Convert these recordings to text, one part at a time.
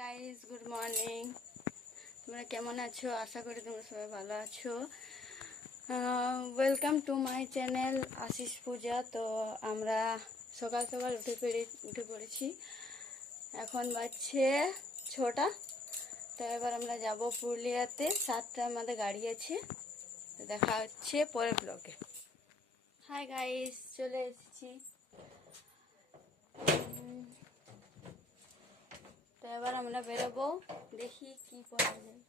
Guys, good morning. তোমরা কেমন আছো? আশা করি তোমরা সবাই ভালো আছো। Welcome to my channel Ashish Puja. তো আমরা সকাল সকাল উঠে পড়েছি। এখন বাজছে 6টা। তো এবার আমরা যাব পুরুলিয়াতে। 7টায় আমাদের গাড়ি আছে। দেখা হচ্ছে পরের ব্লগে। হাই গাইস, চলে এসেছি। তো এবার আমরা বেরোবো, দেখি কি পরা যায়।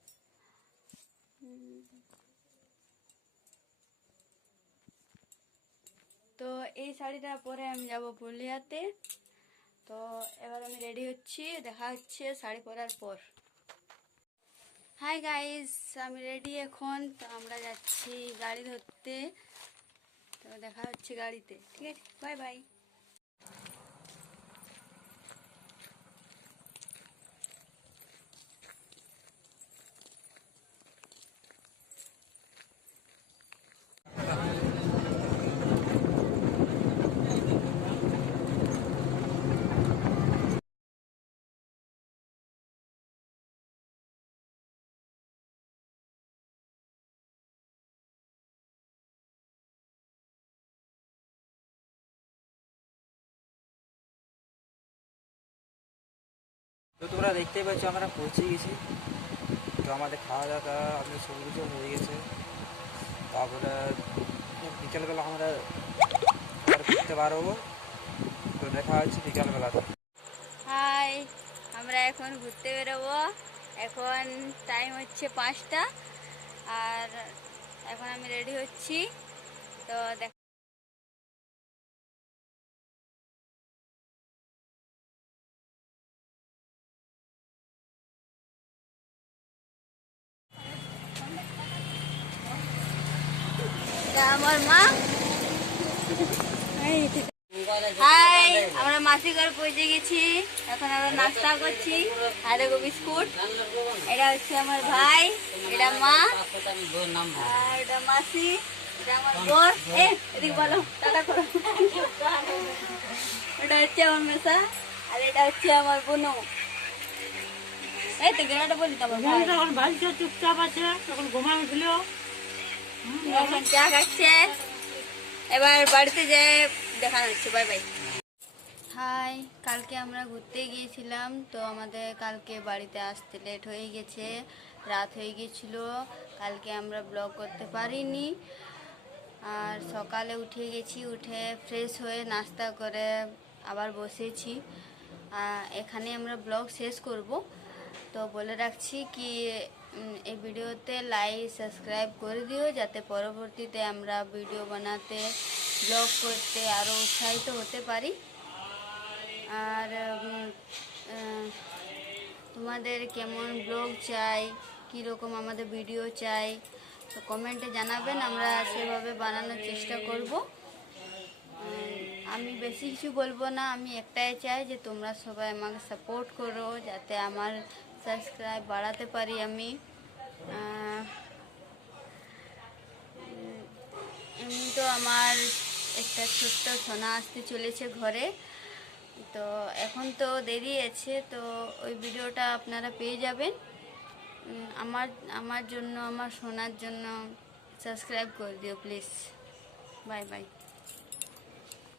তো এই শাড়িটা পরে আমি যাব পুরুলিয়াতে। তো এবার আমি রেডি হচ্ছি, দেখা হচ্ছে শাড়ি পরার পর। হাই গাইস, আমি রেডি এখন। তো আমরা যাচ্ছি গাড়ি ধরতে। তো দেখা হচ্ছে গাড়িতে, ঠিক আছে? Bye bye. তো তোমরা দেখতেই পাচ্ছ আমরা পৌঁছে গেছি। তো আমাদের খাওয়া দাওয়া আমাদের সব কিছু হয়ে গেছে। তারপরে বিকেলবেলা আমরা ঘুরতে পারবো। তো দেখা হচ্ছে বিকেলবেলাতে। হাই, আমরা এখন ঘুরতে বেরোবো। এখন টাইম হচ্ছে 5টা। আর এখন আমি রেডি হচ্ছি। তো আমার মা। হাই, আমরা মাসি ঘর পৌঁছে গেছি। এখন আমরা নাস্তা করছি। আর দেখো বিস্কুট। এটা হচ্ছে আমার ভাই, এটা মা, আর এটা মাসি, এটা আমার বর। এদিকে বলো, টাটা করো। এটা হচ্ছে আমার মেসা, আর এটা হচ্ছে আমার বোনো। এই তো গেলাটা বলি তো আমার ভাই চুপচাপ আছে, তখন ঘুমায় উঠলো, এখন চা খাচ্ছে। এবার বাড়িতে যেয়ে দেখানো হচ্ছে। Bye bye. হাই, কালকে আমরা ঘুরতে গিয়েছিলাম। তো আমাদের কালকে বাড়িতে আসতে লেট হয়ে গেছে, রাত হয়ে গেছিল। কালকে আমরা ব্লগ করতে পারিনি। আর সকালে উঠে গেছি, উঠে ফ্রেশ হয়ে নাস্তা করে আবার বসেছি। এখানে আমরা ব্লগ শেষ করব। তো বলে রাখছি কি এই ভিডিওতে লাইক সাবস্ক্রাইব করে দিও, যাতে পরবর্তীতে আমরা ভিডিও বানাতে, ব্লগ করতে আরও উৎসাহিত হতে পারি। আর তোমাদের কেমন ব্লগ চাই, কীরকম আমাদের ভিডিও চাই, তো কমেন্টে জানাবেন। আমরা সেভাবে বানানোর চেষ্টা করব। আমি বেশি কিছু বলবো না, আমি একটাই চাই যে তোমরা সবাই আমাকে সাপোর্ট করো, যাতে আমার সাবস্ক্রাইব বাড়াতে পারি আমি। এমনি তো আমার একটা ছোট্ট সোনা আসতে চলেছে ঘরে। তো এখন তো দেরি আছে, তো ওই ভিডিওটা আপনারা পেয়ে যাবেন। আমার জন্য, আমার সোনার জন্য সাবস্ক্রাইব করে দিও প্লিজ। Bye bye.